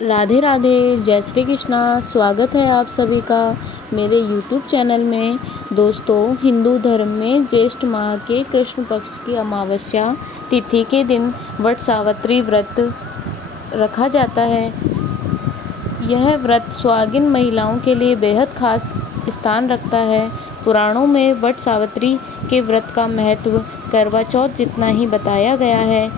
राधे राधे, जय श्री कृष्णा। स्वागत है आप सभी का मेरे यूट्यूब चैनल में। दोस्तों, हिंदू धर्म में ज्येष्ठ माह के कृष्ण पक्ष की अमावस्या तिथि के दिन वट सावित्री व्रत रखा जाता है। यह व्रत सुहागिन महिलाओं के लिए बेहद खास स्थान रखता है। पुराणों में वट सावित्री के व्रत का महत्व करवा चौथ जितना ही बताया गया है।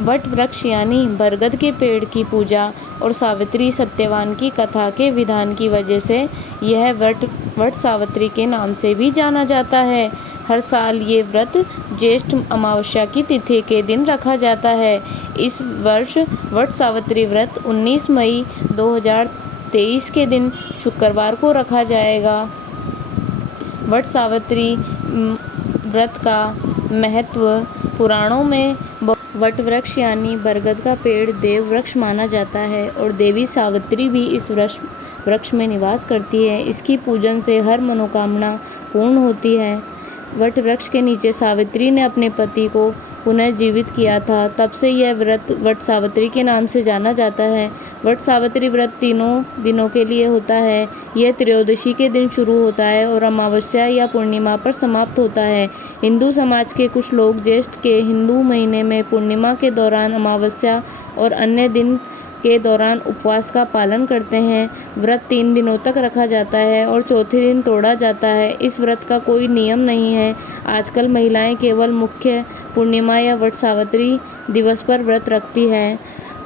वट वृक्ष यानी बरगद के पेड़ की पूजा और सावित्री सत्यवान की कथा के विधान की वजह से यह वट सावित्री के नाम से भी जाना जाता है। हर साल ये व्रत ज्येष्ठ अमावस्या की तिथि के दिन रखा जाता है। इस वर्ष वट सावित्री व्रत 19 मई 2023 के दिन शुक्रवार को रखा जाएगा। वट सावित्री व्रत का महत्व पुराणों में वट वृक्ष यानी बरगद का पेड़ देव वृक्ष माना जाता है और देवी सावित्री भी इस वृक्ष में निवास करती है। इसकी पूजन से हर मनोकामना पूर्ण होती है। वट वृक्ष के नीचे सावित्री ने अपने पति को पुनर्जीवित किया था, तब से यह व्रत वट सावित्री के नाम से जाना जाता है। वट सावित्री व्रत 3 दिनों के लिए होता है। यह त्रयोदशी के दिन शुरू होता है और अमावस्या या पूर्णिमा पर समाप्त होता है। हिंदू समाज के कुछ लोग ज्येष्ठ के हिंदू महीने में पूर्णिमा के दौरान अमावस्या और अन्य दिन के दौरान उपवास का पालन करते हैं। व्रत 3 दिनों तक रखा जाता है और चौथे दिन तोड़ा जाता है। इस व्रत का कोई नियम नहीं है। आजकल महिलाएं केवल मुख्य पूर्णिमा या वट सावित्री दिवस पर व्रत रखती हैं।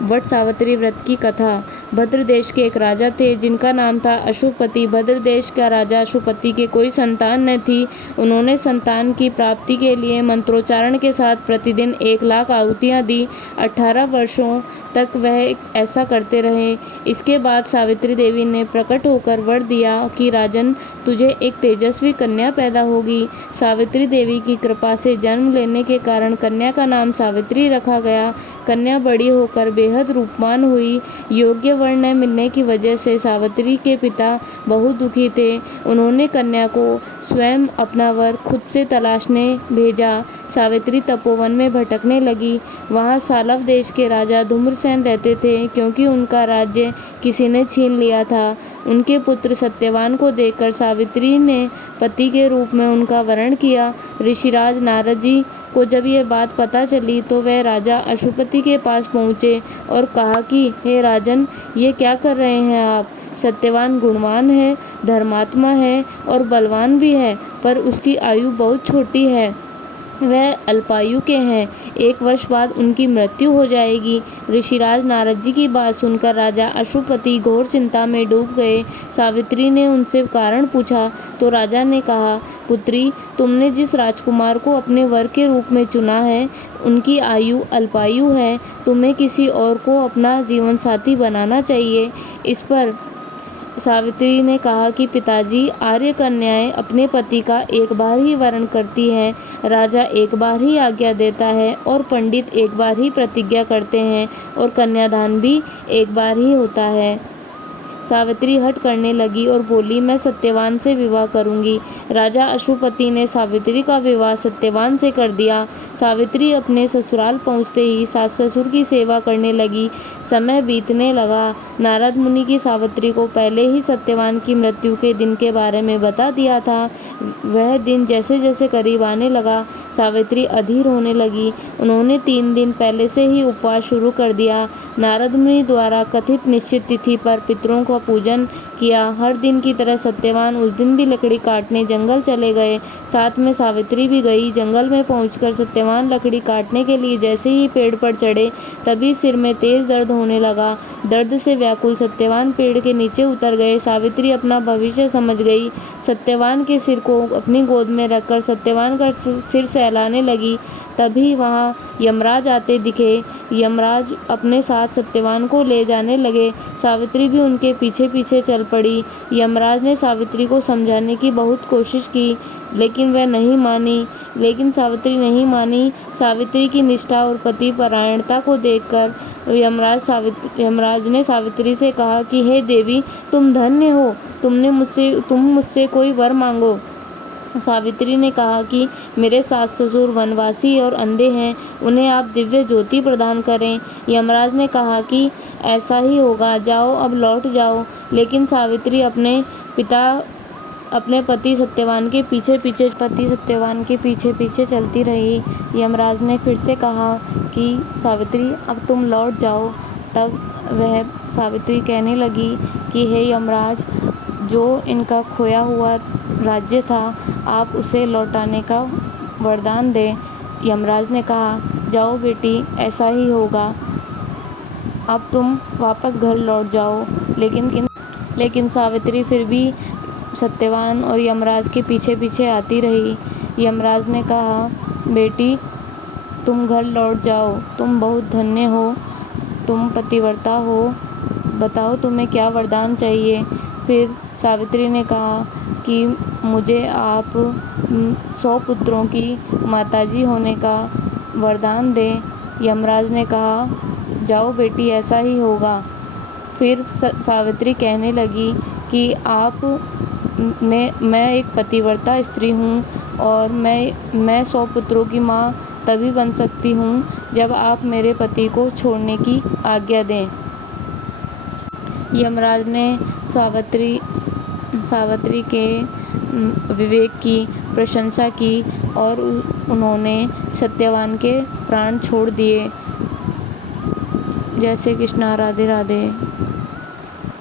वट सावित्री व्रत की कथा। भद्र देश के एक राजा थे जिनका नाम था अशुपति। भद्र देश का राजा अशुपति के कोई संतान न थी। उन्होंने संतान की प्राप्ति के लिए मंत्रोच्चारण के साथ प्रतिदिन 1 लाख आहुतियाँ दी। 18 वर्षों तक वह ऐसा करते रहे। इसके बाद सावित्री देवी ने प्रकट होकर वर दिया कि राजन, तुझे एक तेजस्वी कन्या पैदा होगी। सावित्री देवी की कृपा से जन्म लेने के कारण कन्या का नाम सावित्री रखा गया। कन्या बड़ी होकर बेहद रूपवान हुई। योग्य वर न मिलने की वजह से सावित्री के पिता बहुत दुखी थे। उन्होंने कन्या को स्वयं अपना वर खुद से तलाशने भेजा। सावित्री तपोवन में भटकने लगी। वहाँ सालव देश के राजा धूम्रसेन रहते थे, क्योंकि उनका राज्य किसी ने छीन लिया था। उनके पुत्र सत्यवान को देखकर सावित्री ने पति के रूप में उनका वरण किया। ऋषिराज नारद जी को जब ये बात पता चली तो वह राजा अशुपति के पास पहुँचे और कहा कि हे राजन, ये क्या कर रहे हैं आप? सत्यवान गुणवान है, धर्मात्मा है और बलवान भी है, पर उसकी आयु बहुत छोटी है। वह अल्पायु के हैं। 1 वर्ष बाद उनकी मृत्यु हो जाएगी। ऋषिराज नारद जी की बात सुनकर राजा अशुपति घोर चिंता में डूब गए। सावित्री ने उनसे कारण पूछा तो राजा ने कहा, पुत्री, तुमने जिस राजकुमार को अपने वर के रूप में चुना है, उनकी आयु अल्पायु है। तुम्हें किसी और को अपना जीवन साथी बनाना चाहिए। इस पर सावित्री ने कहा कि पिताजी, आर्य कन्याएं अपने पति का एक बार ही वरण करती हैं। राजा एक बार ही आज्ञा देता है और पंडित एक बार ही प्रतिज्ञा करते हैं और कन्यादान भी एक बार ही होता है। सावित्री हट करने लगी और बोली, मैं सत्यवान से विवाह करूंगी। राजा अशुपति ने सावित्री का विवाह सत्यवान से कर दिया। सावित्री अपने ससुराल पहुंचते ही सास ससुर की सेवा करने लगी। समय बीतने लगा। नारद मुनि की सावित्री को पहले ही सत्यवान की मृत्यु के दिन के बारे में बता दिया था। वह दिन जैसे जैसे करीब आने लगा, सावित्री अधीर होने लगी। उन्होंने 3 दिन पहले से ही उपवास शुरू कर दिया। नारद मुनि द्वारा कथित निश्चित तिथि पर पितरों का पूजन किया। हर दिन की तरह सत्यवान उस दिन भी लकड़ी काटने जंगल चले गए। साथ में सावित्री भी गई। जंगल में पहुंचकर सत्यवान लकड़ी काटने के लिए जैसे ही पेड़ पर चढ़े, तभी सिर में तेज दर्द होने लगा। दर्द से व्याकुल सत्यवान पेड़ के नीचे उतर गए। सावित्री अपना भविष्य समझ गई। सत्यवान के सिर को अपनी गोद में रखकर सत्यवान का सिर सहलाने लगी। तभी वहाँ यमराज आते दिखे। यमराज अपने साथ सत्यवान को ले जाने लगे। सावित्री भी उनके पीछे पीछे चल पड़ी। यमराज ने सावित्री को समझाने की बहुत कोशिश की, लेकिन सावित्री नहीं मानी। सावित्री की निष्ठा और पति परायणता को देखकर यमराज ने सावित्री से कहा कि हे देवी, तुम धन्य हो। तुम मुझसे कोई वर मांगो। सावित्री ने कहा कि मेरे सास ससुर वनवासी और अंधे हैं, उन्हें आप दिव्य ज्योति प्रदान करें। यमराज ने कहा कि ऐसा ही होगा, जाओ अब लौट जाओ। लेकिन सावित्री अपने पति सत्यवान के पीछे पीछे चलती रही। यमराज ने फिर से कहा कि सावित्री अब तुम लौट जाओ। तब वह सावित्री कहने लगी कि हे यमराज, जो इनका खोया हुआ राज्य था आप उसे लौटाने का वरदान दें। यमराज ने कहा, जाओ बेटी, ऐसा ही होगा, अब तुम वापस घर लौट जाओ। लेकिन सावित्री फिर भी सत्यवान और यमराज के पीछे पीछे आती रही। यमराज ने कहा, बेटी तुम घर लौट जाओ, तुम बहुत धन्य हो, तुम पतिव्रता हो, बताओ तुम्हें क्या वरदान चाहिए। फिर सावित्री ने कहा कि मुझे आप 100 पुत्रों की माताजी होने का वरदान दें। यमराज ने कहा, जाओ बेटी, ऐसा ही होगा। फिर सावित्री कहने लगी कि मैं एक पतिव्रता स्त्री हूँ और मैं 100 पुत्रों की माँ तभी बन सकती हूँ जब आप मेरे पति को छोड़ने की आज्ञा दें। यमराज ने सावित्री के विवेक की प्रशंसा की और उन्होंने सत्यवान के प्राण छोड़ दिए। जय श्री कृष्णा। राधे राधे।